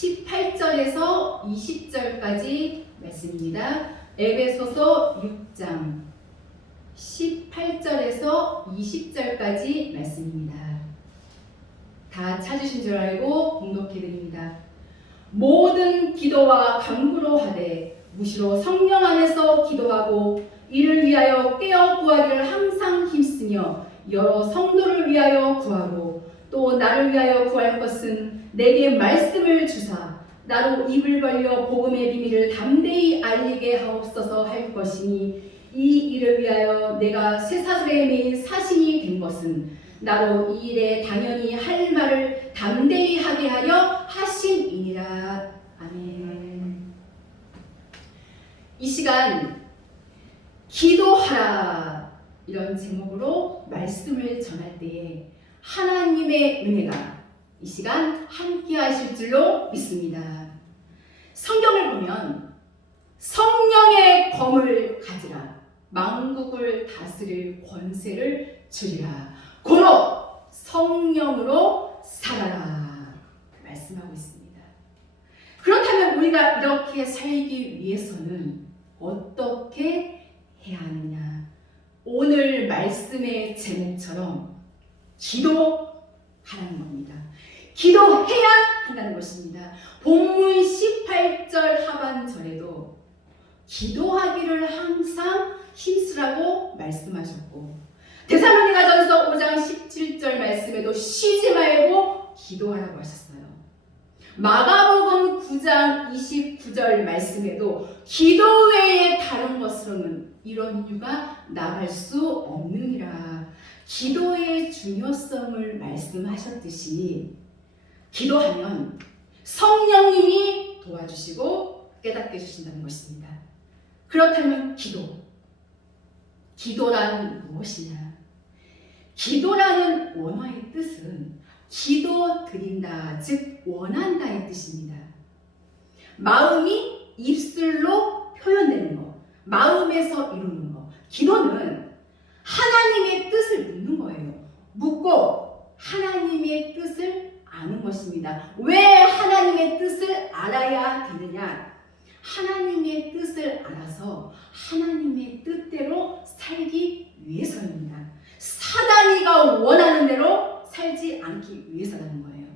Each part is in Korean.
18절에서 20절까지 말씀입니다. 에베소서 6장 18절에서 20절까지 말씀입니다. 다 찾으신 줄 알고 봉독해드립니다. 모든 기도와 간구로 하되 무시로 성령 안에서 기도하고 이를 위하여 깨어 구하기를 항상 힘쓰며 여러 성도를 위하여 구하고 또 나를 위하여 구할 것은 내게 말씀을 주사 나로 입을 벌려 복음의 비밀을 담대히 알리게 하옵소서 할 것이니 이 일을 위하여 내가 쇠사슬에 매인 사신이 된 것은 나로 이 일에 당연히 할 말을 담대히 하게 하려 하심이니라. 아멘. 이 시간 기도하라 이런 제목으로 말씀을 전할 때에 하나님의 은혜가 이 시간 함께 하실 줄로 믿습니다. 성경을 보면 성령의 검을 가지라 만국을 다스릴 권세를 주리라 고로 성령으로 살아라 말씀하고 있습니다. 그렇다면 우리가 이렇게 살기 위해서는 어떻게 해야 하느냐? 오늘 말씀의 제목처럼 기도하라는 겁니다. 기도해야 한다는 것입니다. 본문 18절 하반절에도 기도하기를 항상 힘쓰라고 말씀하셨고 데살로니가전서 5장 17절 말씀에도 쉬지 말고 기도하라고 하셨어요. 마가복음 9장 29절 말씀에도 기도 외에 다른 것으로는 이런 이유가 나갈 수 없느니라. 기도의 중요성을 말씀하셨듯이 기도하면 성령님이 도와주시고 깨닫게 해주신다는 것입니다. 그렇다면 기도란 무엇이냐? 기도라는 원어의 뜻은 기도 드린다, 즉 원한다의 뜻입니다. 마음이 입술로 표현되는 것, 마음에서 이루는 것. 기도는 하나님의 뜻을 묻는 거예요. 묻고 하나님의 뜻을 아는 것입니다. 왜 하나님의 뜻을 알아야 되느냐? 하나님의 뜻을 알아서 하나님의 뜻대로 살기 위해서입니다. 사단이가 원하는 대로 살지 않기 위해서라는 거예요.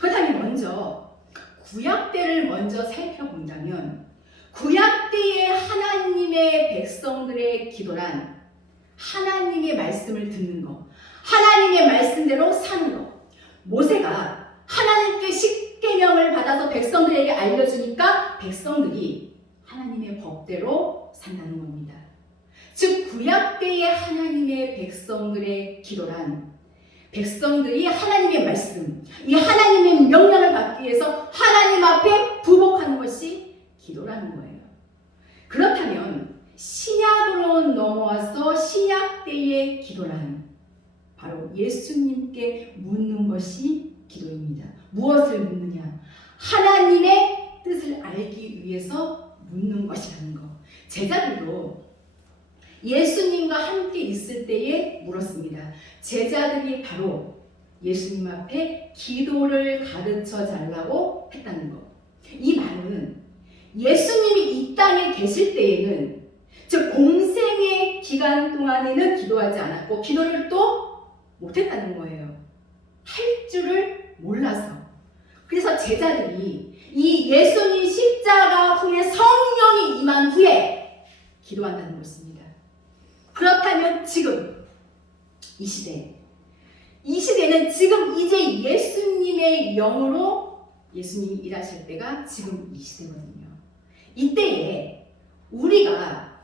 그렇다면 먼저 구약때를 먼저 살펴본다면 구약때의 하나님의 백성들의 기도란 하나님의 말씀을 듣는 것, 하나님의 말씀대로 사는 것. 모세가 하나님께 십계명을 받아서 백성들에게 알려주니까 백성들이 하나님의 법대로 산다는 겁니다. 즉 구약 때의 하나님의 백성들의 기도란 백성들이 하나님의 말씀, 이 하나님의 명령을 받기 위해서 하나님 앞에 부복하는 것이 기도라는 거예요. 그렇다면 신약으로 넘어와서 신약 때의 기도란 바로 예수님께 묻는 것이 기도입니다. 무엇을 묻느냐? 하나님의 뜻을 알기 위해서 묻는 것이라는 것. 제자들도 예수님과 함께 있을 때에 물었습니다. 제자들이 바로 예수님 앞에 기도를 가르쳐 달라고 했다는 것. 이 말은 예수님이 이 땅에 계실 때에는 즉 공생의 기간 동안에는 기도하지 않았고 기도를 또 못했다는 거예요. 할 줄을 몰라서. 그래서 제자들이 이 예수님 십자가 후에 성령이 임한 후에 기도한다는 것입니다. 그렇다면 지금 이 시대는 지금 이제 예수님의 영으로 예수님이 일하실 때가 지금 이 시대거든요. 이때에 우리가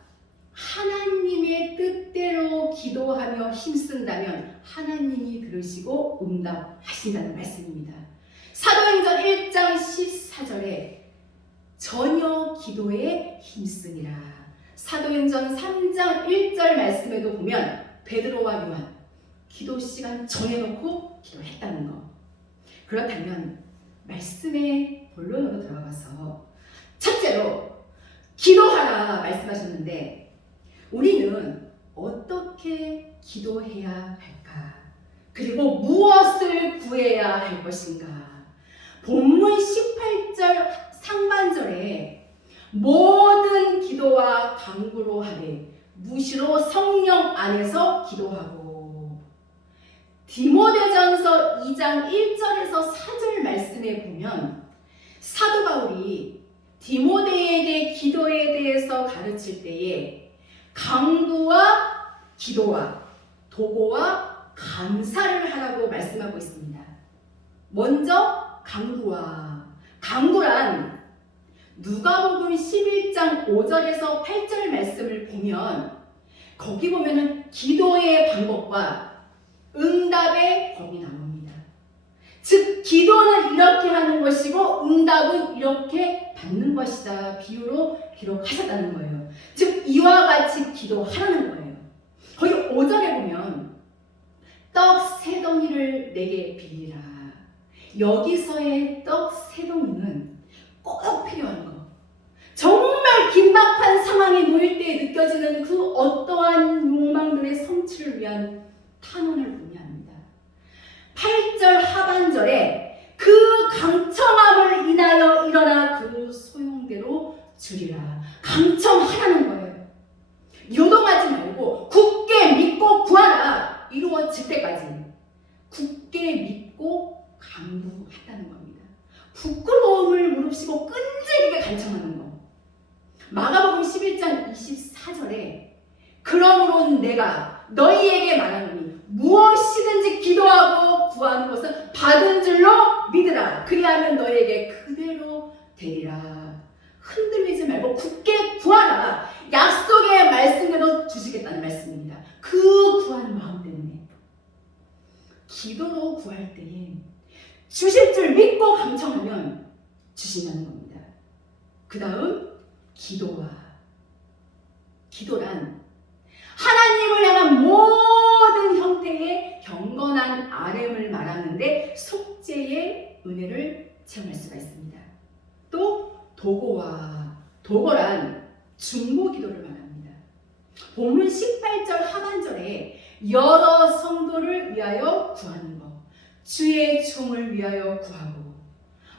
하나님의 뜻대로 기도하며 힘쓴다면 하나님이 들으시고 응답하신다는 말씀입니다. 사도행전 1장 14절에 전혀 기도에 힘쓰니라. 사도행전 3장 1절 말씀에도 보면 베드로와 요한 기도 시간 정해놓고 기도했다는 것. 그렇다면 말씀의 본론으로 들어가서 첫째로 기도하라 말씀하셨는데 우리는 어떻게 기도해야 할까? 그리고 무엇을 구해야 할 것인가? 본문 18절 상반절에 모든 기도와 간구로 하되 무시로 성령 안에서 기도하고, 디모데전서 2장 1절에서 4절 말씀에 보면 사도 바울이 디모데에게 기도에 대해서 가르칠 때에 간구와 기도와 도고와 감사를 하라고 말씀하고 있습니다. 먼저 간구란 누가복음 11장 5절에서 8절 말씀을 보면 거기 보면은 기도의 방법과 응답의 법이 나옵니다. 즉 기도는 이렇게 하는 것이고 응답은 이렇게 받는 것이다 비유로 기록하셨다는 거예요. 즉 이와 같이 기도하라는 거예요. 거기 5절에 보면 떡 세 덩이를 내게 빌리라. 여기서의 떡 세 덩이는 꼭 필요한 거. 정말 긴박한 상황에 놓일 때 느껴지는 그 어떠한 욕망들의 성취를 위한 탄원을 의미합니다. 8절 하반절에 그 강청함을 인하여 일어나 그 소용대로 주리라. 강청하라는 거예요. 요동하지 말고 굳게 믿고 구하라. 이루어질 때까지 굳게 믿고 간구한다는 겁니다. 부끄러움을 무릅쓰고 끈질기게 간청하는 거. 마가복음 11장 24절에 그러므로 내가 너희에게 말하노니 무엇이든지 기도하고 구하는 것은 받은 줄로 믿으라. 그리하면 너희에게 그대로 되리라. 흔들리지 말고 굳게 구하라. 약속의 말씀대로 주시겠다는 말씀입니다. 그 구하는 마음 때문에 기도로 구할 때에 주실 줄 믿고 강청하면 주신다는 겁니다. 그 다음 기도란 하나님을 향한 모든 형태의 경건한 아뢰음을 말하는데 속죄의 은혜를 체험할 수가 있습니다. 또 도고란 중보기도를 말합니다. 본문 18절 하반절에 여러 성도를 위하여 구하는 것, 주의 총을 위하여 구하고,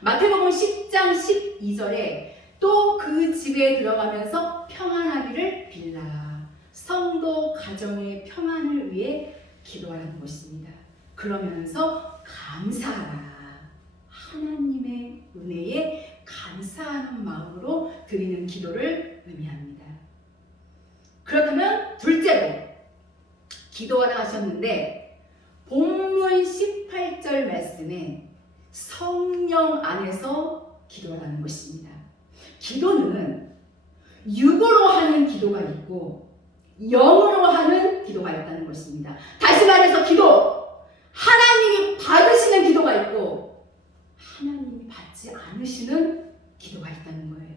마태복음 10장 12절에 또 그 집에 들어가면서 평안하기를 빌라. 성도 가정의 평안을 위해 기도하라는 것입니다. 그러면서 감사하라. 하나님의 은혜에 감사하는 마음으로 드리는 기도를 의미합니다. 그렇다면 둘째로 기도하라 하셨는데 본문 18절 말씀에 성령 안에서 기도하라는 것입니다. 기도는 육으로 하는 기도가 있고 영으로 하는 기도가 있다는 것입니다. 다시 말해서 기도, 하나님이 받으시는 기도가 있고 하나님이 받지 않으시는 기도가 있다는 거예요.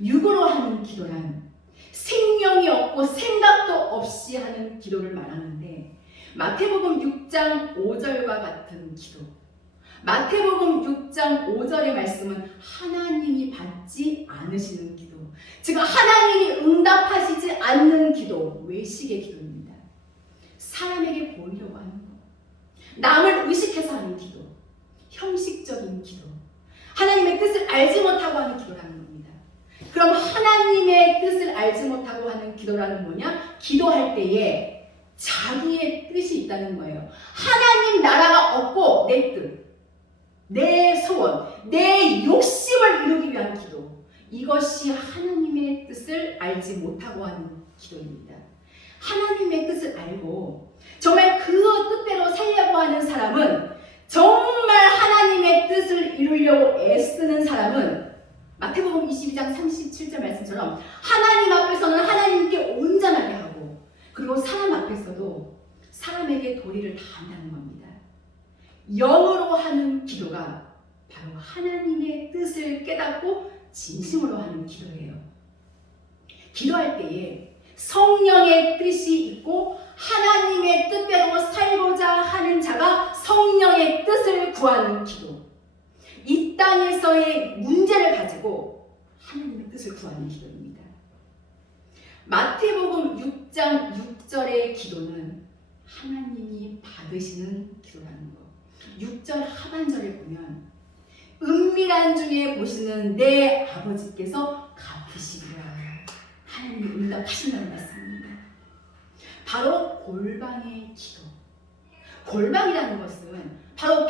육으로 하는 기도란 생명이 없고 생각도 없이 하는 기도를 말하는데 마태복음 6장 5절과 같은 기도, 마태복음 6장 5절의 말씀은 하나님이 받지 않으시는 기도, 즉 하나님이 응답하시지 않는 기도, 외식의 기도입니다. 사람에게 보이려고 하는 것, 남을 의식해서 하는 기도, 형식적인 기도, 하나님의 뜻을 알지 못하고 하는 기도라는 겁니다. 그럼 하나님의 뜻을 알지 못하고 하는 기도라는 뭐냐? 기도할 때에 자기의 뜻이 있다는 거예요. 하나님 나라가 없고 내 뜻, 내 소원, 내 욕심을 이루기 위한 기도, 이것이 하나님의 뜻을 알지 못하고 하는 기도입니다. 하나님의 뜻을 알고 정말 그 뜻대로 살려고 하는 사람은, 정말 하나님의 뜻을 이루려고 애쓰는 사람은 마태복음 22장 37절 말씀처럼 하나님 앞에서는 하나님께 온전하게 하고, 그리고 사람 앞에서도 사람에게 도리를 다한다는 겁니다. 영으로 하는 기도가 바로 하나님의 뜻을 깨닫고 진심으로 하는 기도예요. 기도할 때에 성령의 뜻이 있고 하나님의 뜻대로 살고자 하는 자가 성령의 뜻을 구하는 기도, 이 땅에서의 문제를 가지고 하나님의 뜻을 구하는 기도입니다. 마태복음 6장 6절의 기도는 하나님이 받으시는 기도라는 것. 6절 하반절에 보면 은밀한 중에 보시는 내 아버지께서 갚으시리라. 하나님이 응답하신다는 말씀입니다. 바로 골방의 기도. 골방이라는 것은 바로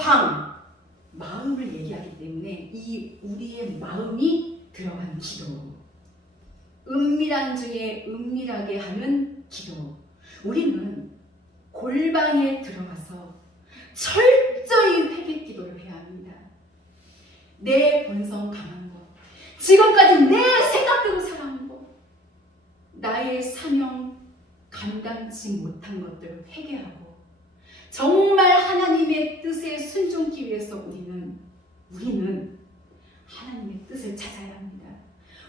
마음을 얘기하기 때문에 이 우리의 마음이 들어간 기도. 은밀한 중에 은밀하게 하는 기도. 우리는 골방에 들어가서 철저히 회개 기도를 해야 합니다. 내 본성 강한 것, 지금까지 내 생각대로 살아온 것, 나의 사명 감당치 못한 것들을 회개하고 정말 하나님의 뜻에 순종하기 위해서 우리는 하나님의 뜻을 찾아야 합니다.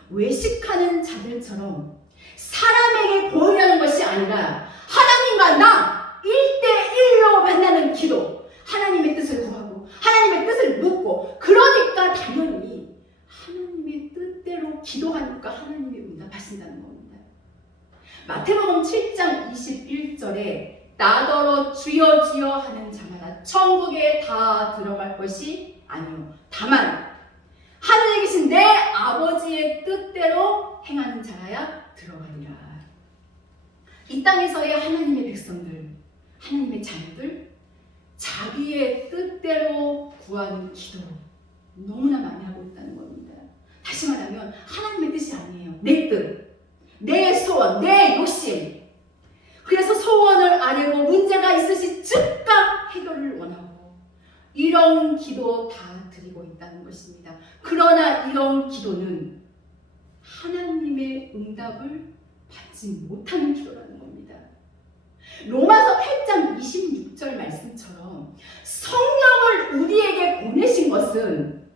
외식하는 자들처럼 사람에게 보이려는 것이 아니라 하나님과 나 1대1로 만나는 기도, 하나님의 뜻을 구하고 하나님의 뜻을 묻고, 그러니까 당연히 하나님의 뜻대로 기도하니까 하나님이 응답하신다는 겁니다. 마태복음 7장 21절에 나더러 주여 주여 하는 자마다 천국에 다 들어갈 것이 아니요 다만 하늘에 계신 내 아버지의 뜻대로 행하는 자라야 들어가리라. 이 땅에서의 하나님의 백성들, 하나님의 자녀들, 자기의 뜻대로 구하는 기도 너무나 많이 하고 있다는 겁니다. 다시 말하면 하나님의 뜻이 아니에요. 내 뜻, 내 소원, 내 욕심. 그래서 소원을 아뢰고 문제가 있으시 즉각 해결을 원하고 이런 기도 다 드리고 있다는 것입니다. 그러나 이런 기도는 하나님의 응답을 받지 못하는 기도라는 겁니다. 로마서 8장 26절 말씀처럼 성령을 우리에게 보내신 것은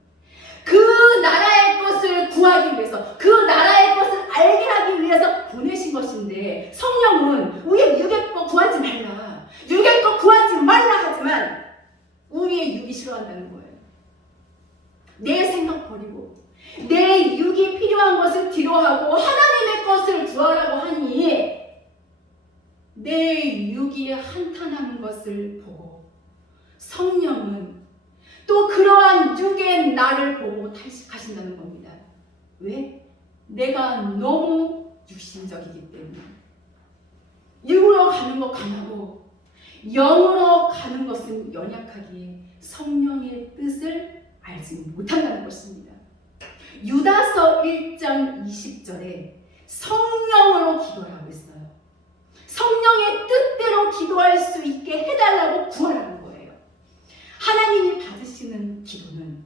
그 나라의 것을 구하기 위해서, 그 나라의 것을 알게 하기 위해서 보내신 것인데, 성령은 우리의 육의 것 구하지 말라, 육의 것 구하지 말라 하지만 우리의 육이 싫어한다는 거예요. 내 생각 버리고 내 육이 필요한 것을 뒤로하고 하나님의 것을 구하라고 하니 내 육이 한탄하는 것을 보고 성령은 또 그러한 육의 나를 보고 탄식하신다는 겁니다. 왜? 내가 너무 육신적이기 때문에. 육으로 가는 것 강하고 영으로 가는 것은 연약하기에 성령의 뜻을 알지 못한다는 것입니다. 유다서 1장 20절에 성령으로 기도하라고 했어요. 성령의 뜻대로 기도할 수 있게 해달라고 구하라는 거예요. 하나님이 받으시는 기도는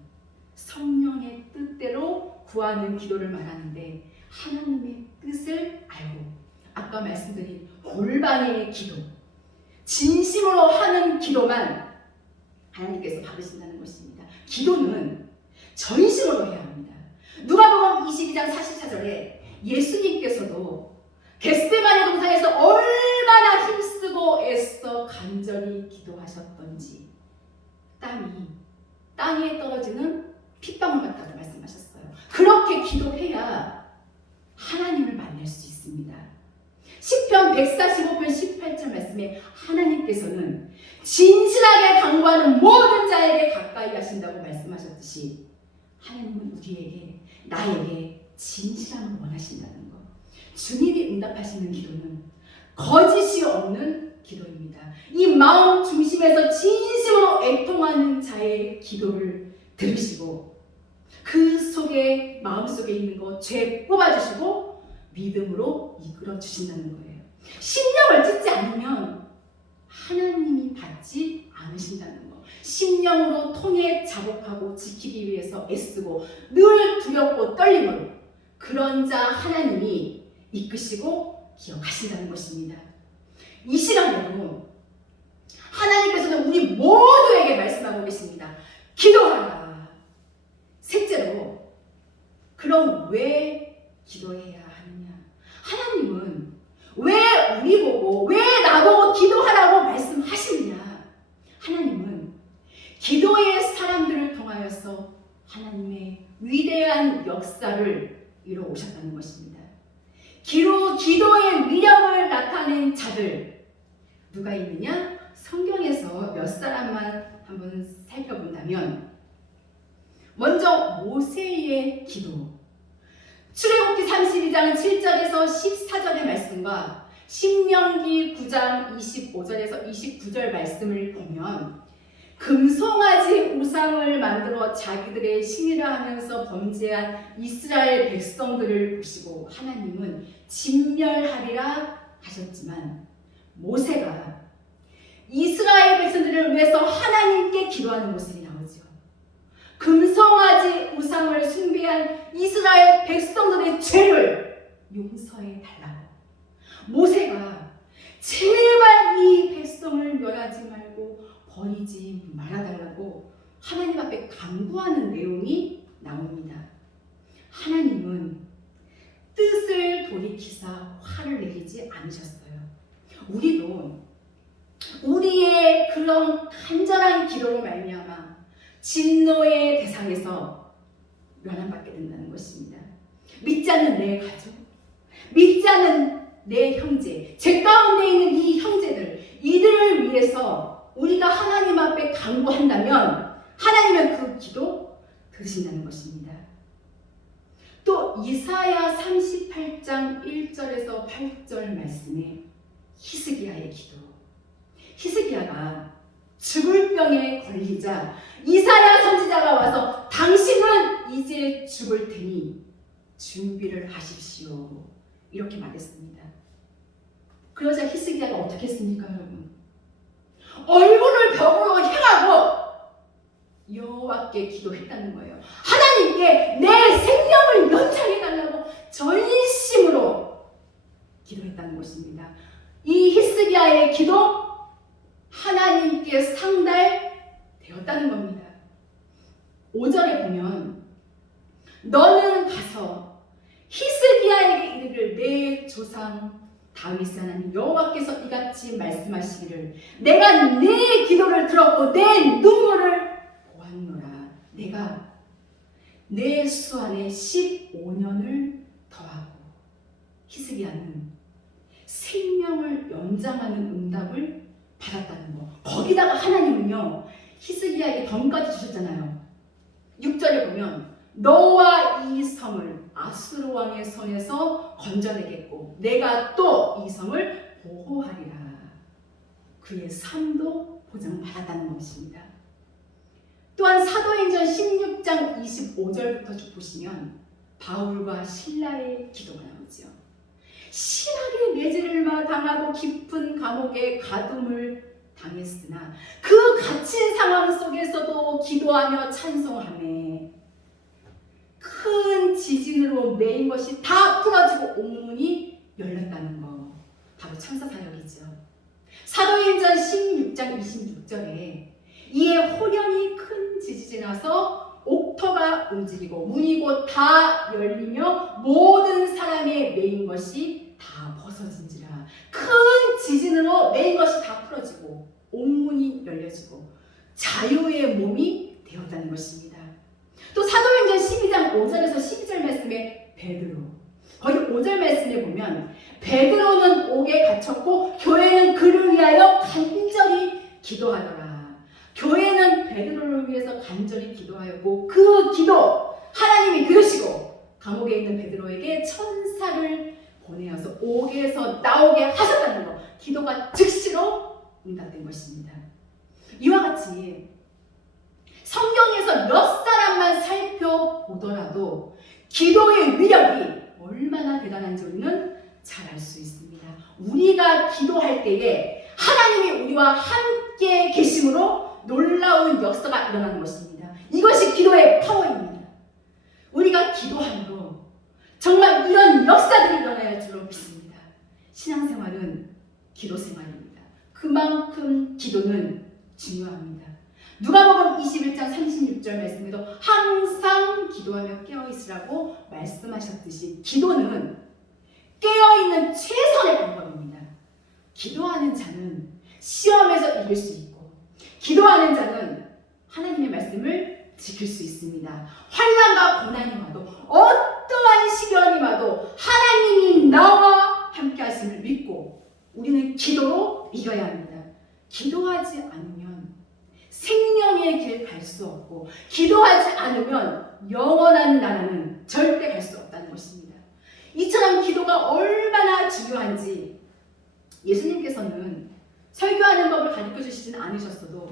성령의 뜻대로 구하는 기도를 말하는데, 하나님의 뜻을 알고 아까 말씀드린 골방의 기도, 진심으로 하는 기도만 하나님께서 받으신다는 것입니다. 기도는 전심으로 해야 합니다. 누가복음 22장 44절에 예수님께서도 겟세마네 동산에서 얼마나 힘쓰고 애써 간절히 기도하셨던지 땅에 떨어지는 핏방울 같다고 말씀하셨어요. 그렇게 기도해야 하나님을 만날 수 있습니다. 시편 145편 18절 말씀에 하나님께서는 진실하게 간구하는 모든 자에게 가까이 하신다고 말씀하셨듯이 하나님은 우리에게, 나에게 진실함을 원하신다는 것. 주님이 응답하시는 기도는 거짓이 없는 기도입니다. 이 마음 중심에서 진심으로 애통하는 자의 기도를 들으시고 그 속에, 마음속에 있는 것 죄 뽑아주시고 믿음으로 이끌어 주신다는 거예요. 심령을 찢지 않으면 하나님이 받지 않으신다는 거. 심령으로 통해 자복하고 지키기 위해서 애쓰고 늘 두렵고 떨림으로 그런 자 하나님이 이끄시고 기억하신다는 것입니다. 이 시간에도 하나님께서는 우리 모두에게 말씀하고 계십니다. 기도하라. 셋째로, 그럼 왜 기도해야 하느냐? 하나님은 왜 우리 보고, 왜 나보고 기도하라고 말씀하시느냐? 하나님은 기도의 사람들을 통하여서 하나님의 위대한 역사를 이루어 오셨다는 것입니다. 기도의 위력을 나타낸 자들 누가 있느냐? 성경에서 몇 사람만 한번 살펴본다면 먼저 모세의 기도. 출애굽기 32장 7절에서 14절의 말씀과 신명기 9장 25절에서 29절 말씀을 보면 금송아지 우상을 만들어 자기들의 신이라 하면서 범죄한 이스라엘 백성들을 보시고 하나님은 진멸하리라 하셨지만 모세가 이스라엘 백성들을 위해서 하나님께 기도하는 모습이 나오죠. 금송아지 우상을 숭배한 이스라엘 백성들의 죄를 용서해 달라고. 모세가 제발 이 백성을 멸하지 말고 버리지 말아달라고 하나님 앞에 간구하는 내용이 나옵니다. 하나님은 뜻을 돌이키사 화를 내리지 않으셨어요. 우리도 우리의 그런 간절한 기도로 말미암아 진노의 대상에서 멸함받게 된다는 것입니다. 믿지 않는 내 가족, 믿지 않는 내 형제, 제 가운데 있는 이 형제들, 이들을 위해서 우리가 하나님 앞에 간구한다면 하나님은 그 기도 들으신다는 것입니다. 또 이사야 38장 1절에서 8절 말씀에 히스기야의 기도. 히스기야가 죽을 병에 걸리자 이사야 선지자가 와서 당신은 이제 죽을 테니 준비를 하십시오. 이렇게 말했습니다. 그러자 히스기야가 어떻게 했습니까, 여러분? 얼굴을 벽으로 향하고 여호와께 기도했다는 거예요. 하나님께 내 생명을 연장해달라고 전심으로 기도했다는 것입니다. 이 히스기야의 기도 하나님께 상달되었다는 겁니다. 5절에 보면 너는 가서 히스기야에게 이르기를 내 조상 다윗 하나님 여호와께서 이같이 말씀하시기를 내가 네 기도를 들었고 내 눈물을 보았노라. 내가 내 수 안에 15년을 더하고. 히스기야는 생명을 연장하는 응답을 받았다는 거. 거기다가 하나님은요 히스기야에게 덤까지 주셨잖아요. 6절에 보면 너와 이 성을 아수르 왕의 손에서 건져내겠고 내가 또 이 성을 보호하리라. 그의 삶도 보장받았다는 것입니다. 또한 사도행전 16장 25절부터 쭉 보시면 바울과 실라의 기도가 나오죠. 심하게 매질을 당하고 깊은 감옥에 가둠을 당했으나 그 갇힌 상황 속에서도 기도하며 찬송하며 큰 지진으로 매인 것이 다 풀어지고 옥문이 열렸다는 거. 바로 천사사역이죠. 사도행전 16장 26절에 이에 호련히 큰 지진이 나서 옥터가 움직이고 문이 곧 다 열리며 모든 사람의 매인 것이 다 벗어진지라. 큰 지진으로 매인 것이 다 풀어지고 옥문이 열려지고 자유의 몸이 되었다는 것입니다. 또 사도행전 12장 5절에서 12절 말씀에 베드로, 거기 5절 말씀에 보면 베드로는 옥에 갇혔고 교회는 그를 위하여 간절히 기도하더라. 교회는 베드로를 위해서 간절히 기도하였고 그 기도 하나님이 들으시고 감옥에 있는 베드로에게 천사를 보내어서 옥에서 나오게 하셨다는 것. 기도가 즉시로 응답된 것입니다. 이와 같이 성경에서 몇 사람만 살펴보더라도 기도의 위력이 얼마나 대단한지 우리는 잘 알 수 있습니다. 우리가 기도할 때에 하나님이 우리와 함께 계심으로 놀라운 역사가 일어나는 것입니다. 이것이 기도의 파워입니다. 우리가 기도함으로 정말 이런 역사들이 일어날 줄로 믿습니다. 신앙생활은 기도생활입니다. 그만큼 기도는 중요합니다. 누가복음 21장 36절 말씀에도 항상 기도하며 깨어있으라고 말씀하셨듯이 기도는 깨어있는 최선의 방법입니다. 기도하는 자는 시험에서 이길 수 있고 기도하는 자는 하나님의 말씀을 지킬 수 있습니다. 환난과 고난이 와도 어떠한 시련이 와도 하나님이 나와 함께 하심을 믿고 우리는 기도로 이겨야 합니다. 기도하지 않으면 생명의 길 갈 수 없고 기도하지 않으면 영원한 나라는 절대 갈 수 없다는 것입니다. 이처럼 기도가 얼마나 중요한지 예수님께서는 설교하는 법을 가르쳐 주시진 않으셨어도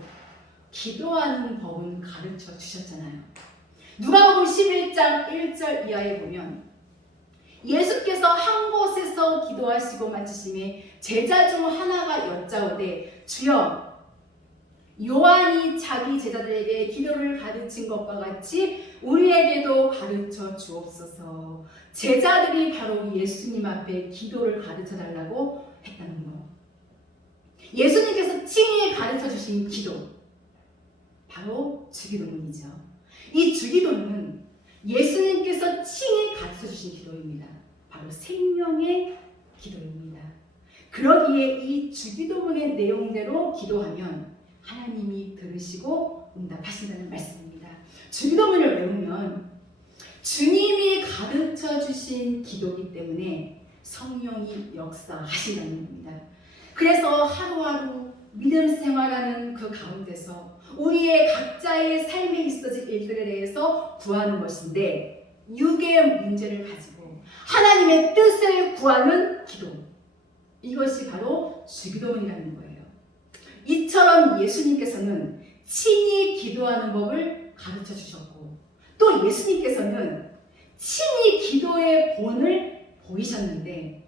기도하는 법은 가르쳐 주셨잖아요. 누가복음 11장 1절 이하에 보면 예수께서 한 곳에서 기도하시고 마치심에 제자 중 하나가 여짜오되 주여 요한이 자기 제자들에게 기도를 가르친 것과 같이 우리에게도 가르쳐 주옵소서. 제자들이 바로 예수님 앞에 기도를 가르쳐 달라고 했다는 것. 예수님께서 친히 가르쳐 주신 기도, 바로 주기도문이죠. 이 주기도는 예수님께서 친히 가르쳐 주신 기도입니다. 바로 생명의 기도입니다. 그러기에 이 주기도문의 내용대로 기도하면 하나님이 들으시고 응답하신다는 말씀입니다. 주기도문을 외우면 주님이 가르쳐 주신 기도이기 때문에 성령이 역사하신다는 겁니다. 그래서 하루하루 믿음 생활하는 그 가운데서 우리의 각자의 삶에 있어질 일들에 대해서 구하는 것인데, 육의 문제를 가지고 하나님의 뜻을 구하는 기도, 이것이 바로 주기도문이라는 거예요. 이처럼 예수님께서는 친히 기도하는 법을 가르쳐 주셨고, 또 예수님께서는 친히 기도의 본을 보이셨는데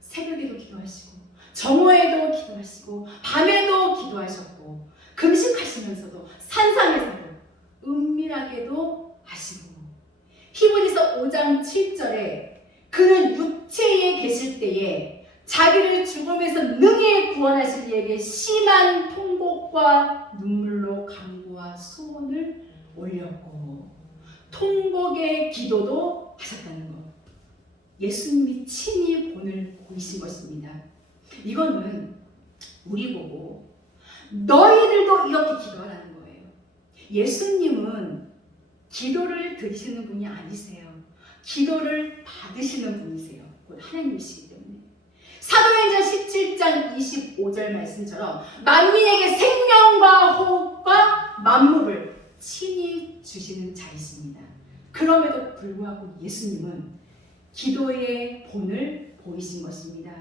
새벽에도 기도하시고 정오에도 기도하시고 밤에도 기도하셨고 금식하시면서도 산상에서도 은밀하게도 하시고, 히브리서 5장 7절에 그는 육체에 계실 때에 자기를 죽음에서 능히 구원하실 이에게 심한 통곡과 눈물로 간구와 소원을 올렸고 통곡의 기도도 하셨다는 것. 예수님이 친히 본을 보이신 것입니다. 이거는 우리 보고 너희들도 이렇게 기도하라는 거예요. 예수님은 기도를 들으시는 분이 아니세요. 기도를 받으시는 분이세요. 곧 하나님이시기 때문에. 사도행전 17장 25절 말씀처럼 만민에게 생명과 호흡과 만물을 친히 주시는 자이십니다. 그럼에도 불구하고 예수님은 기도의 본을 보이신 것입니다.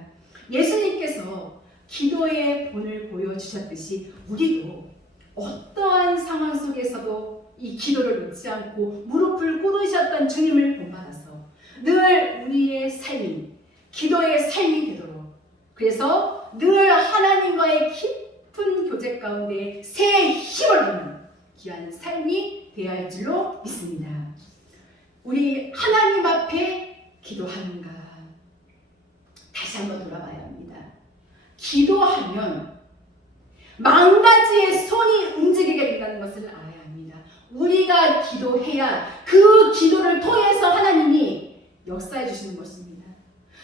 예수님께서 기도의 본을 보여주셨듯이 우리도 어떠한 상황 속에서도 이 기도를 놓지 않고 무릎을 꿇으셨던 주님을 본받아서 늘 우리의 삶이 기도의 삶이 되도록, 그래서 늘 하나님과의 깊은 교제 가운데 새 힘을 얻는 귀한 삶이 되어야 할 줄로 믿습니다. 우리 하나님 앞에 기도하는가? 다시 한번 돌아봐야 합니다. 기도하면 만 가지의 손이 움직이게 된다는 것을 알아야 합니다. 우리가 기도해야 그 기도를 통해서 하나님이 역사해 주시는 것입니다.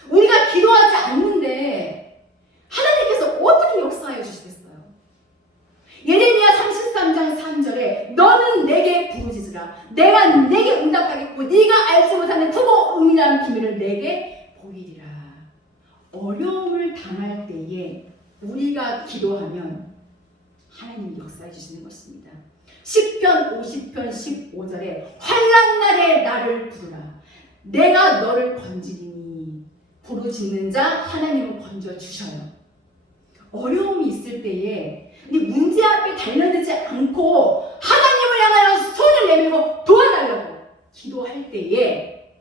우리가 기도하지 않는데 하나님께서 어떻게 역사해 주시겠어요? 예레미야 33장 3절에 너는 내게 부르짖으라 내가 내게 응답하겠고 네가 알지 못하는 크고 은밀한 비밀을 내게 보이리라. 어려움을 당할 때에 우리가 기도하면 하나님이 역사해 주시는 것입니다. 시편 50편 15절에 환난 날에 나를 부르라 내가 너를 건지리니. 부르짖는 자 하나님은 건져주셔요. 어려움이 있을 때에 문제 앞에 달려들지 않고 하나님을 향하여 손을 내밀고 도와달라고 기도할 때에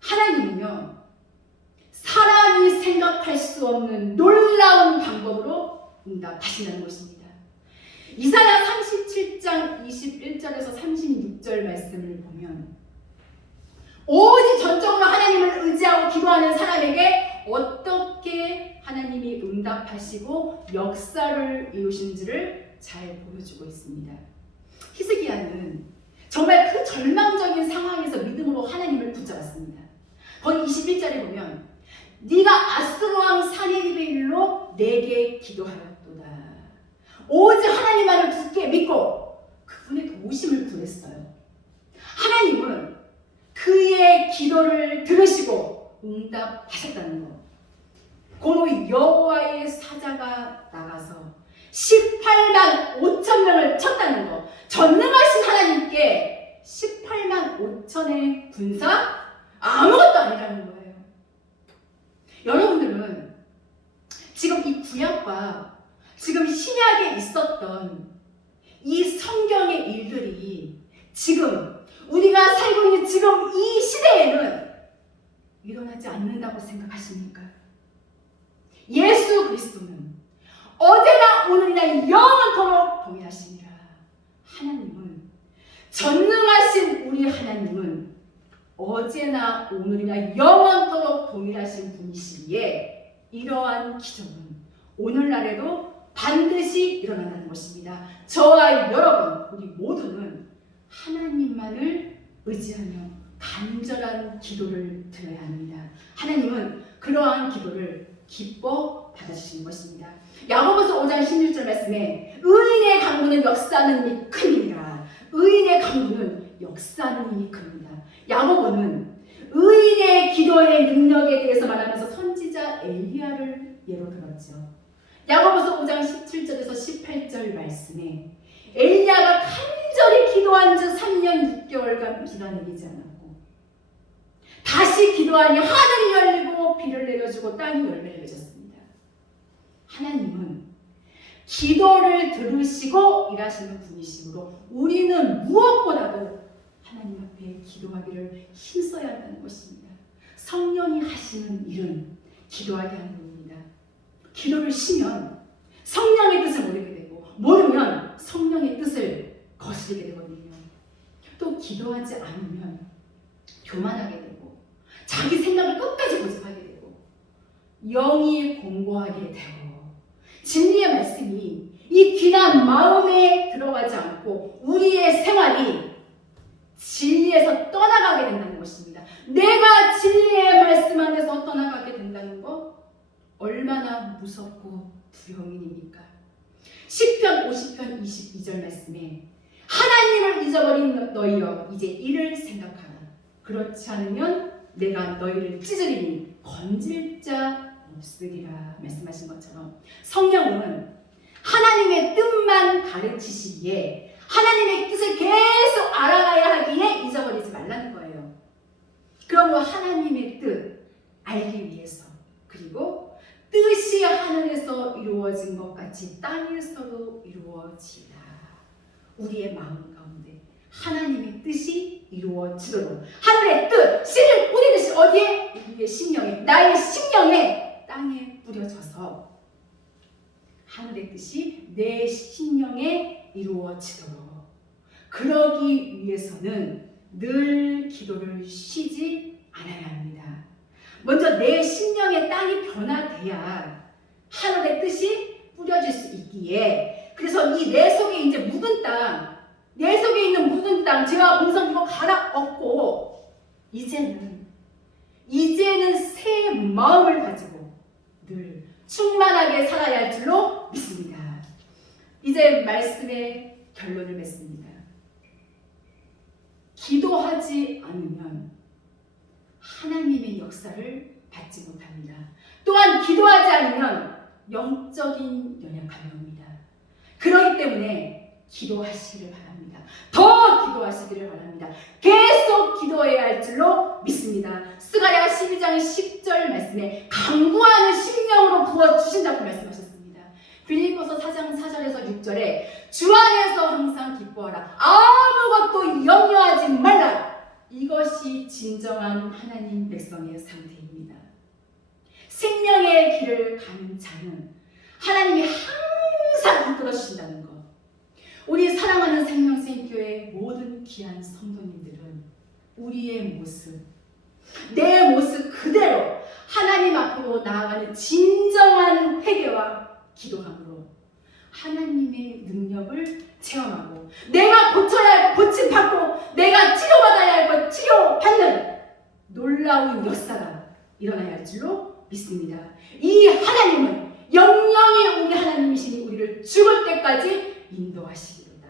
하나님은요, 사람이 생각할 수 없는 놀라운 방법으로 응답하신다는 것입니다. 이사야 37장 21절에서 36절 말씀을 보면 오직 전적으로 하나님을 의지하고 기도하는 사람에게 어떻게 하나님이 응답하시고 역사를 이루신지를 잘 보여주고 있습니다. 히스기야는 정말 그 절망적인 상황에서 믿음으로 하나님을 붙잡았습니다. 거기 21절에 보면 네가 아스로 왕 사네립의 일로 내게 기도하였도다. 오직 하나님만을 굳게 믿고 그분의 도우심을 구했어요. 하나님은 그의 기도를 들으시고 응답하셨다는 것. 고로 여호와의 사자가 나가서 18만 5천 명을 쳤다는 거. 전능하신 하나님께 18만 5천의 군사? 아무것도 아니라는 거예요. 여러분들은 지금 이 구약과 지금 신약에 있었던 이 성경의 일들이 지금 우리가 살고 있는 지금 이 시대에는 일어나지 않는다고 생각하십니까? 예수 그리스도는 어제나 오늘이나 영원토록 동일하시니라. 하나님은, 전능하신 우리 하나님은 어제나 오늘이나 영원토록 동일하신 분이시기에 이러한 기적은 오늘날에도 반드시 일어난다는 것입니다. 저와 여러분, 우리 모두는 하나님만을 의지하며 간절한 기도를 드려야 합니다. 하나님은 그러한 기도를 기뻐 받아주시는 것입니다. 야고보서 5장 16절 말씀에 의인의 강구는 역사하는 힘이 큽니다. 의인의 강구는 역사하는 힘이 큽니다. 야고보는 의인의 기도의 능력에 대해서 말하면서 선지자 엘리야를 예로 들었죠. 야고보서 5장 17절에서 18절 말씀에 엘리야가 간절히 기도한 지 3년 6개월간 비가 내리지 않았고 다시 기도하니 하늘이 열리고 비를 내려주고 땅이 열매를 맺었습니다. 하나님은 기도를 들으시고 일하시는 분이시므로 우리는 무엇보다도 하나님 앞에 기도하기를 힘써야 한다는 것입니다. 성령이 하시는 일은 기도하게 하는 겁니다. 기도를 쉬면 성령의 뜻을 모르게 되고 모르면 성령의 뜻을 거스르게 되거든요. 또 기도하지 않으면 교만하게 되고 자기 생각을 끝까지 고집하게 되고 영이 공고하게 되고 진리의 말씀이 이 귀한 마음에 들어가지 않고 우리의 생활이 진리에서 떠나가게 된다는 것입니다. 내가 진리의 말씀 안에서 떠나가게 된다는 것 얼마나 무섭고 두려운 일입니까? 시편 50편 22절 말씀에 하나님을 잊어버린 너희여 이제 이를 생각하라. 그렇지 않으면 내가 너희를 찢으리니 건질 자 없으리라 말씀하신 것처럼 성령은 하나님의 뜻만 가르치시기에 하나님의 뜻을 계속 알아가야 하기에 잊어버리지 말라는 거예요. 그러므로 하나님의 뜻 알기 위해서 그리고 뜻이 하늘에서 이루어진 것 같이 땅에서도 이루어지라. 우리의 마음 가운데 하나님의 뜻이 이루어지도록 하늘의 뜻, 씨를 뿌리듯이 어디에? 우리의 심령에, 나의 심령에 땅에 뿌려져서 하늘의 뜻이 내 심령에 이루어지도록 그러기 위해서는 늘 기도를 쉬지 않아야 합니다. 먼저 내 심령의 땅이 변화돼야 하늘의 뜻이 뿌려질 수 있기에 그래서 이 내 속에 이제 묻은 땅, 내 속에 있는 묻은 땅 제가 공성기로 갈아엎고 이제는 새 마음을 가지고 늘 충만하게 살아야 할 줄로 믿습니다. 이제 말씀의 결론을 맺습니다. 기도하지 않으면 하나님의 역사를 받지 못합니다. 또한 기도하지 않으면 영적인 연약함이 옵니다. 그렇기 때문에 기도하시기를 바랍니다. 더 기도하시기를 바랍니다. 계속 기도해야 할 줄로 믿습니다. 스가랴 12장 10절 말씀에 간구하는 심령으로 부어주신다고 말씀하셨습니다. 빌립보서 4장 4절에서 6절에 주 안에서 항상 기뻐하라. 아무것도 염려하지 말라. 이것이 진정한 하나님 백성의 상태입니다. 생명의 길을 가는 자는 하나님이 항상 이끌어 주신다는 것. 우리 사랑하는 생명샘교회 모든 귀한 성도님들은 우리의 모습, 내 모습 그대로 하나님 앞으로 나아가는 진정한 회개와 기도함으로 하나님의 능력을 체험하고 내가 고쳐야 할 것 고침받고 내가 치료받아야 할 것 치료받는 놀라운 역사가 일어나야 할 줄로 믿습니다. 이 하나님은 영영이 우리 하나님이시니 우리를 죽을 때까지 인도하시리로다.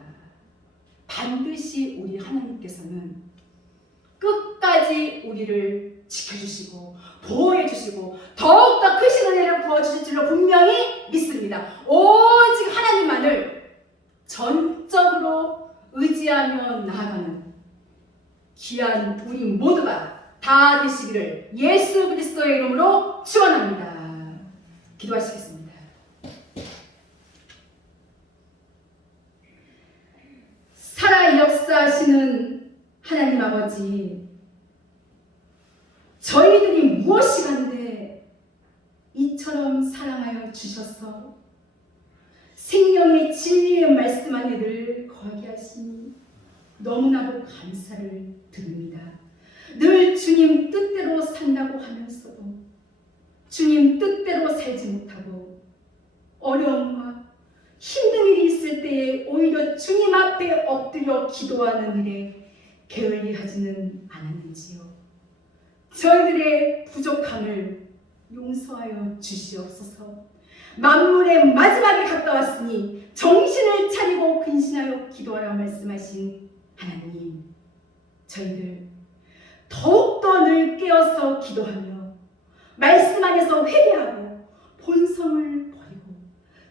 반드시 우리 하나님께서는 끝까지 때까지 우리를 지켜주시고 보호해주시고 더욱더 크신 은혜를 부어주실 줄로 분명히 믿습니다. 오직 하나님만을 전적으로 의지하며 나아가는 귀한 우리 모두가 다 되시기를 예수 그리스도의 이름으로 축원합니다. 기도하시겠습니다. 살아 역사하시는 하나님 아버지, 저희들이 무엇이 간데 이처럼 사랑하여 주셔서 생명의 진리의 말씀 안에 늘 거하게 하시니 너무나도 감사를 드립니다. 늘 주님 뜻대로 산다고 하면서도 주님 뜻대로 살지 못하고 어려움과 힘든 일이 있을 때에 오히려 주님 앞에 엎드려 기도하는 일에 게을리하지는 않았는지요. 저희들의 부족함을 용서하여 주시옵소서. 만물의 마지막에 가까웠으니 정신을 차리고 근신하여 기도하라 말씀하신 하나님, 저희들 더욱더 늘 깨어서 기도하며 말씀 안에서 회개하고 본성을 버리고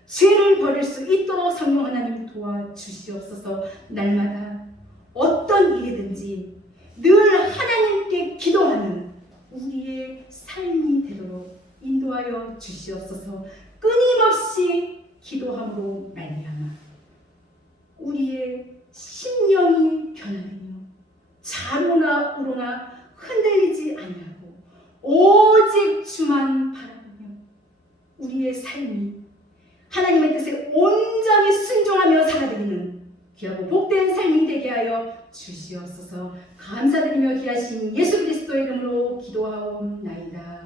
죄를 버릴 수 있도록 성령 하나님 도와주시옵소서. 날마다 어떤 일이든지 늘 하나님께 기도하는 우리의 삶이 되도록 인도하여 주시옵소서. 끊임없이 기도함으로 말미암아 우리의 심령이 변화되며 좌로나 우로나 흔들리지 아니하고 오직 주만 바라보며 우리의 삶이 하나님의 뜻에 온전히 순종하며 살아드리는 귀하고 복된 삶이 되게 하여 주시옵소서. 감사드리며 귀하신 예수 그리스도의 이름으로 기도하옵나이다.